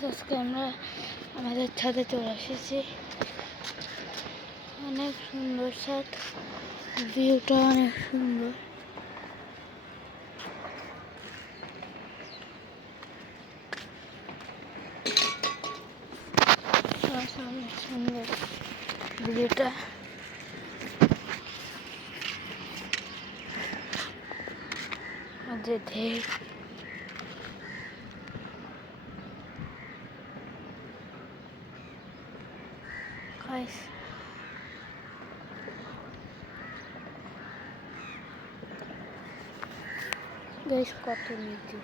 Guys আজকে আমরা আমাদের ছাদে চলে এসেছি। অনেক সুন্দর ছাদ, ভিউটা অনেক সুন্দর। অনেক সুন্দর ভিউটা। ঢেউ গাইস গাইস কত নিচে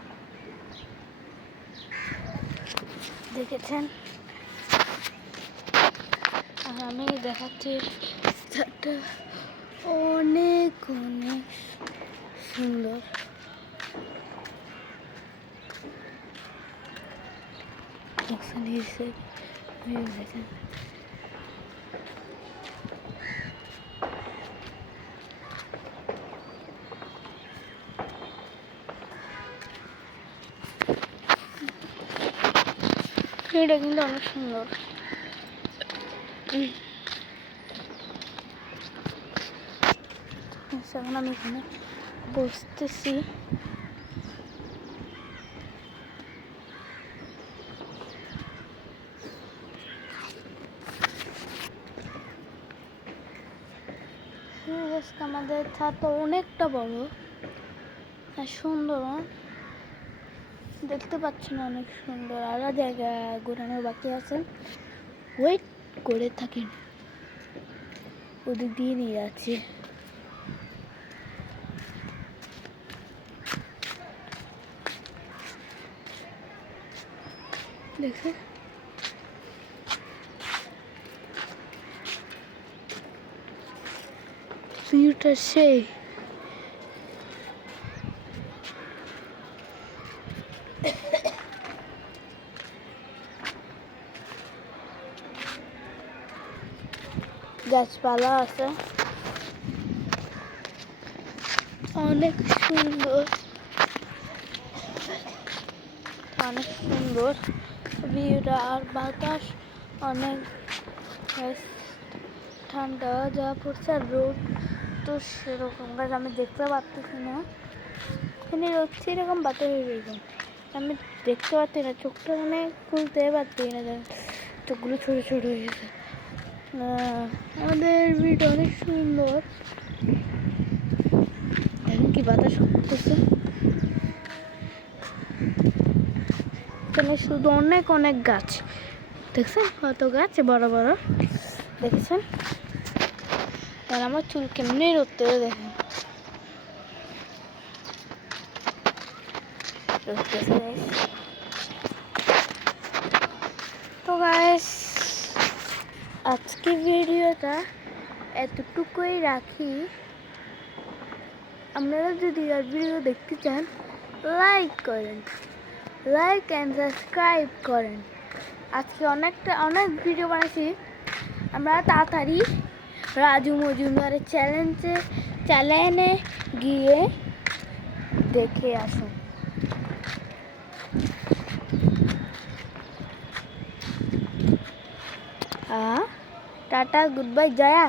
দেখেছেন। আর আমি দেখাচ্ছি অনেক অনেক সুন্দর। দেখেন এটা কিন্তু অনেক সুন্দর। এখন আমি এখানে বসতেছি। আমাদের ছাদ অনেকটা বড় আর সুন্দর, দেখতে পাচ্ছেন অনেক সুন্দর। আরো জায়গা ঘোরানোর বাকি আছে, ওয়েট করে থাকেন, ওদিক দিয়ে নিয়ে যাচ্ছে। দেখছেন ভিউটা সেই। গাছপালা আছে অনেক সুন্দর, অনেক সুন্দর ভিউটা। আর বাতাস অনেক ঠান্ডা যা পড়ছে, আর রোদ তো সেরকম গাছ আমি দেখতে পাচ্ছি না। এখানে রোদ সেরকম, বাতাস এরকম আমি দেখতে পাচ্ছি না। চোখটা মানে খুলতে পারছি না, চোখগুলো ছোটো ছোটো হয়ে গেছে। আমাদের ভিউটা অনেক সুন্দর। এখন কি বাতাস করতেছে, এখানে শুধু অনেক অনেক গাছ দেখছেন, কত গাছ বড় বড় দেখেছেন। আর আমার চুল কেমনি রোদতে দেখেন, তো গাইস আজকে ভিডিওটা এতটুকুই রাখি। আপনারা যদি আর ভিডিও দেখতে চান লাইক করেন, লাইক অ্যান্ড সাবস্ক্রাইব করেন। আজকে অনেক ভিডিও বানাইছি আমরা। তাড়াতাড়ি রাজু মজুমদারের চ্যানেলে গিয়ে দেখে আসুন। Tata, good bye, Jaya.